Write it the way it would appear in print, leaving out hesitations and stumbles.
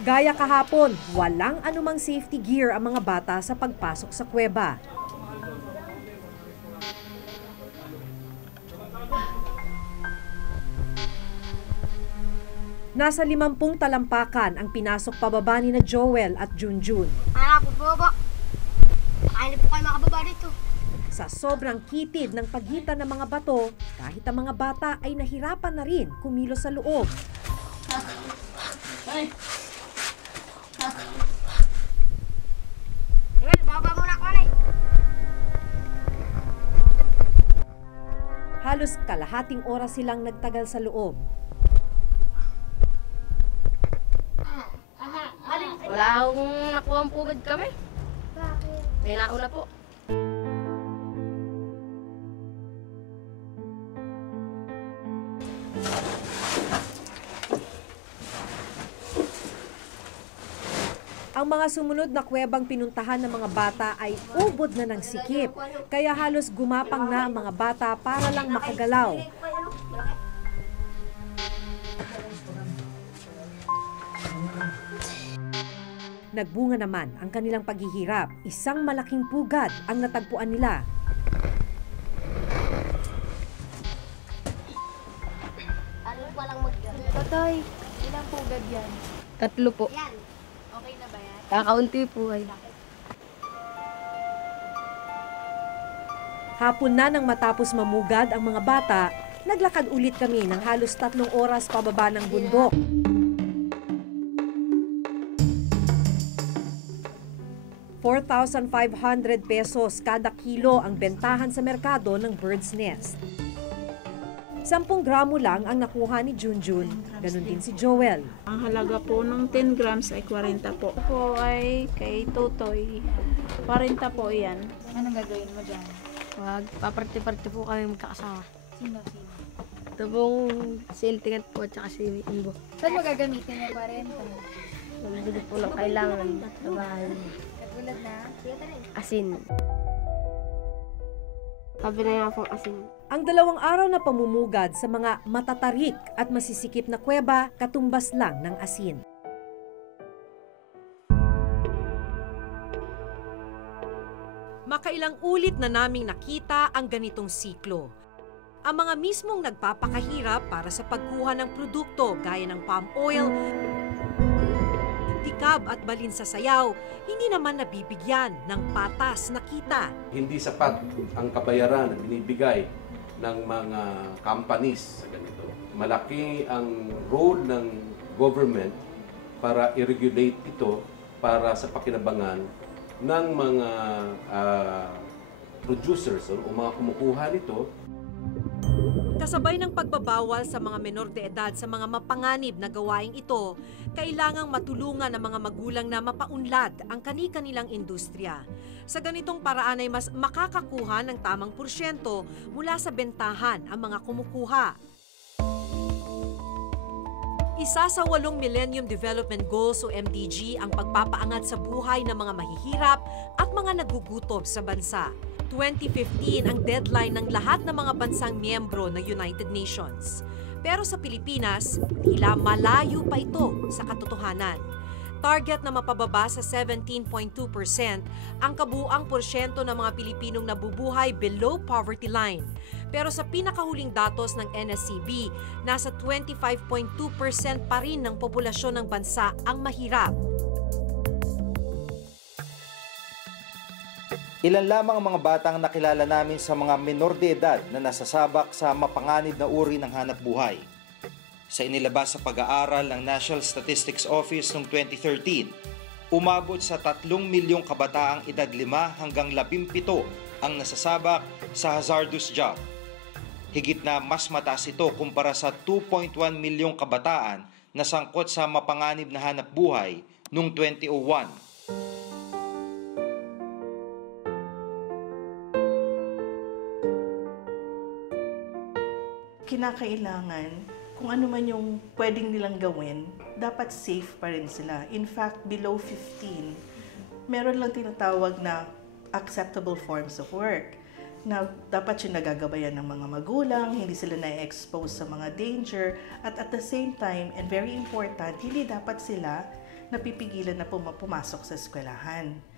Gaya kahapon, walang anumang safety gear ang mga bata sa pagpasok sa kuweba. Nasa 50 talampakan ang pinasok pababa ni na Joel at Junjun. Po. Kaya po kayo makababa dito. Sa sobrang kitid ng pagitan ng mga bato, kahit ang mga bata ay nahirapan na rin kumilos sa loob. Baba muna ako na. Halos kalahating oras silang nagtagal sa loob. Wala akong nakuha ang pugad kami. Bakit? May nauna po. Ang mga sumunod na kuwebang pinuntahan ng mga bata ay ubod na ng sikip, kaya halos gumapang na ang mga bata para lang makagalaw. Nagbunga naman ang kanilang paghihirap. Isang malaking pugad ang natagpuan nila. Ano pa lang mag-gano'n? Totoy, ilang pugad yan? 3 po. Yan. Okay na ba yan? Kakaunti po ay. Hapon na nang matapos mamugad ang mga bata, naglakad ulit kami ng halos 3 oras pababa ng bundok. ₱4,500 kada kilo ang bentahan sa merkado ng bird's nest. 10 gramo lang ang nakuha ni Junjun, ganun din si Joel. Ang halaga po ng 10 grams ay 40 po. Ito po ay kay Totoy. 40 po yan. Anong gagawin mo dyan? Wag, paparte-parte po kami magkakasama. Sino? Ito pong sintingat po at saka si Imbo. Saan mo gagamitin yung 40? Nabili po ng kailangan sa bahay. Nagulat na? Asin. Sabi na nga pong asin. Ang 2 araw na pamumugad sa mga matatarik at masisikip na kuweba, katumbas lang ng asin. Makailang ulit na naming nakita ang ganitong siklo. Ang mga mismong nagpapakahirap para sa pagkuha ng produkto gaya ng palm oil, tikab at balin sa sayaw, hindi naman nabibigyan ng patas na kita. Hindi sapat ang kabayaran na binibigay ng mga companies sa ganito. Malaki ang role ng government para i-regulate ito para sa pakinabangan ng mga producers o mga kumukuha nito. Kasabay ng pagbabawal sa mga menor de edad sa mga mapanganib na gawaing ito, kailangang matulungan ang mga magulang na mapaunlad ang kani-kanilang industriya. Sa ganitong paraan ay mas makakakuha ng tamang porsyento mula sa bentahan ang mga kumukuha. Isa sa 8 Millennium Development Goals o MDG ang pagpapaangat sa buhay ng mga mahihirap at mga nagugutom sa bansa. 2015 ang deadline ng lahat ng mga bansang miyembro ng United Nations. Pero sa Pilipinas, tila malayo pa ito sa katotohanan. Target na mapababa sa 17.2% ang kabuuang porsyento ng mga Pilipinong nabubuhay below poverty line. Pero sa pinakahuling datos ng NSCB, nasa 25.2% pa rin ng populasyon ng bansa ang mahirap. Ilan lamang ang mga batang nakilala namin sa mga menor de edad na nasasabak sa mapanganib na uri ng hanapbuhay. Sa inilabas sa pag-aaral ng National Statistics Office noong 2013, umabot sa 3 milyong kabataang edad 5 hanggang 17 ang nasasabak sa hazardous job. Higit na mas mataas ito kumpara sa 2.1 milyong kabataan na sangkot sa mapanganib na hanapbuhay noong 2001. Kinakailangan kung ano man yung pwedeng nilang gawin, dapat safe pa rin sila. In fact, below 15, meron lang tinatawag na acceptable forms of work na dapat yung nagagabayan ng mga magulang, hindi sila na-expose sa mga danger, at the same time, and very important, hindi dapat sila napipigilan na pumasok sa eskwelahan.